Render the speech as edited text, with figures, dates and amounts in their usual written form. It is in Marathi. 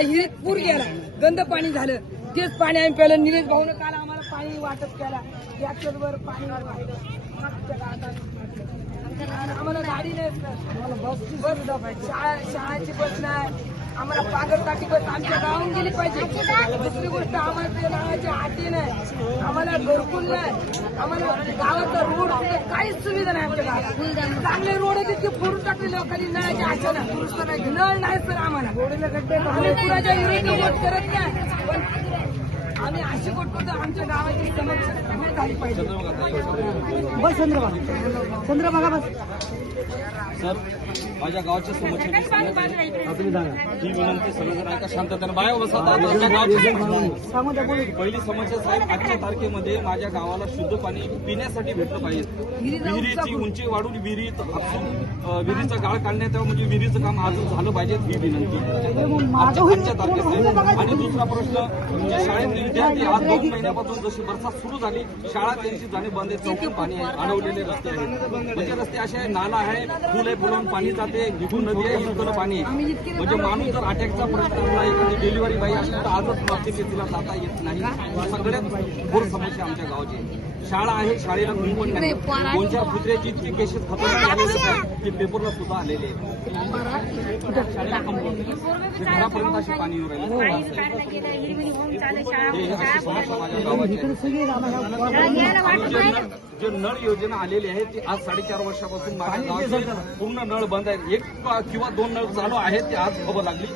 हिरीत पूर गेला, गंद पाणी झालं. तेच पाणी आम्ही प्यायलं. निलेश भाऊन काल आम्हाला पाणी वाटप केला. याच्यावर पाणी आम्हाला गाडी नाही, शाळाची बस नाही, आम्हाला पागरकाठी बस आमच्या गावात गेली पाहिजे. दुसरी गोष्ट आम्हाला त्या नावाची आटी नाही, आम्हाला घरकुल नाही, आम्हाला गावाचा रोड काहीच सुविधा नाही. आमच्या गावात चांगले रोड आहे तितके फोडून टाकले लोकांनी. नळाची आशा नाही, नळ नाही सर. आम्हाला कुणाच्या विरोधी वोट करत नाही, पण आम्ही अशी वोट करतो आमच्या गावाची समस्या झाली पाहिजे. बस चंद्रभागा बस सर, माझ्या गावाच्या समस्या ही विनंती सर्वजण ऐका शांततेने. बाया बसत आमच्या गावची पहिली समस्या साहेब, 8 तारखेमध्ये माझ्या गावाला शुद्ध पाणी पिण्यासाठी भेटलं पाहिजे. विहिरीची उंची वाढून विहिरीचा गाळ काढण्यात यावं, म्हणजे विहिरीचं काम आज झालं पाहिजे, ही विनंती 8 तारखेला. आणि दुसरा प्रश्न म्हणजे शाळेतले विद्यार्थी आज 2 महिन्यापासून जशी बरसात सुरू झाली, शाळा त्यांची जाणे बंद आहे. चौकी पाणी आहे, अडवलेले रस्ते आहेत, म्हणजे रस्ते असे आहे, नाला आहे, फुले फुलून पाणी जाते, निघून नदी आहे, इथं पाणी आहे. म्हणजे माणूस जर अटॅकचा प्रश्न असला, एखादी डिलिव्हरी बाई असली तर आजच मागते की तिला जाता येत नाही. सगळ्यात घोर समस्या आमच्या गावाची. शाळा आहे, शाळेला कुंपण नाही. 2-4 कुत्र्याची इतकी केसेस खतरनाक झालेले आहेत की पेपरला सुद्धा आलेले आहेत. शाळेला घरापर्यंत अशी पाणी येऊन राहिले. अशी समस्या माझ्या गावाची. जे नळ योजना आलेली आहे ती आज 4.5 वर्षापासून माझ्या गावात पूर्ण नळ बंद आहेत. 1 किंवा 2 नळ चालू आहेत, ते आज खबर लागली.